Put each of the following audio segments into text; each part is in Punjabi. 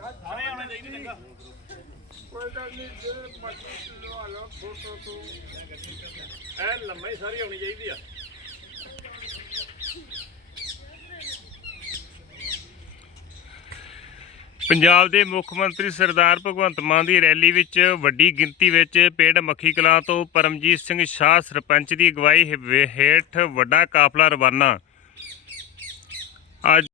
ਸਾਰੇ ਆਉਣੇ ਚਾਹੀਦੇ ਚੰਗਾ ਕੋਈ ਗੱਲ ਨਹੀਂ ਜੇ ਮਰਜ਼ੀ ਲਵਾ ਲਓ ਫੋਟੋ ਤੋਂ ਐ ਲੰਮੇ ਸਾਰੀ ਆਉਣੀ ਚਾਹੀਦੀ ਆ ਪੰਜਾਬ ਦੇ ਮੁੱਖ ਮੰਤਰੀ ਸਰਦਾਰ ਭਗਵੰਤ ਮਾਨ ਦੀ ਰੈਲੀ ਵਿੱਚ ਵੱਡੀ ਗਿਣਤੀ ਵਿੱਚ ਪੇੜ ਮੱਖੀ ਕਲਾਂ ਤੋਂ ਪਰਮਜੀਤ ਸਿੰਘ ਸ਼ਾਹ ਸਰਪੰਚ ਦੀ ਅਗਵਾਈ ਹੇਠ ਵੱਡਾ ਕਾਫਲਾ ਰਵਾਨਾ। ਅੱਜ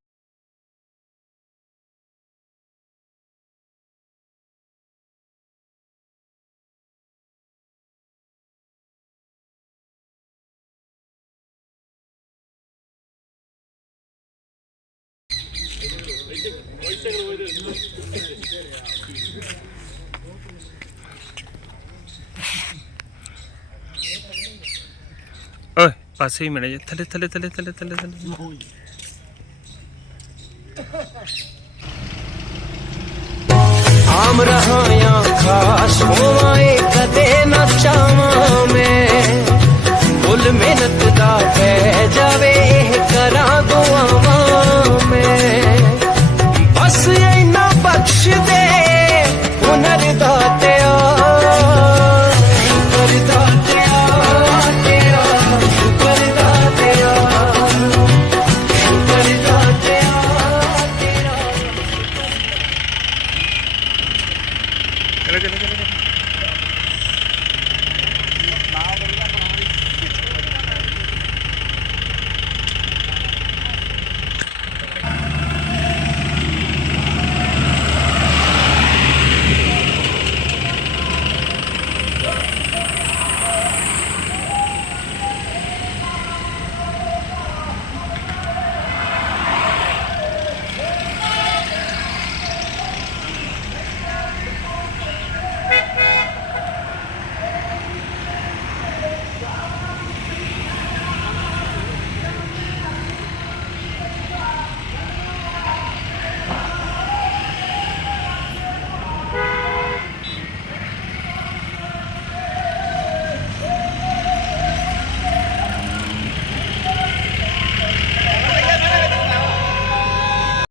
ਓਏ, ਪਾਸੇ ਹੀ ਮਿਲ ਜਾ। ਥੱਲੇ ਥੱਲੇ ਥੱਲੇ ਥੱਲੇ ਥੱਲੇ ਥੱਲੇ। ਆਮ ਰਹਾਇਆ ਖਾਸ ਹੋਵਾਏ ਕਦੇ 大丈夫、大丈。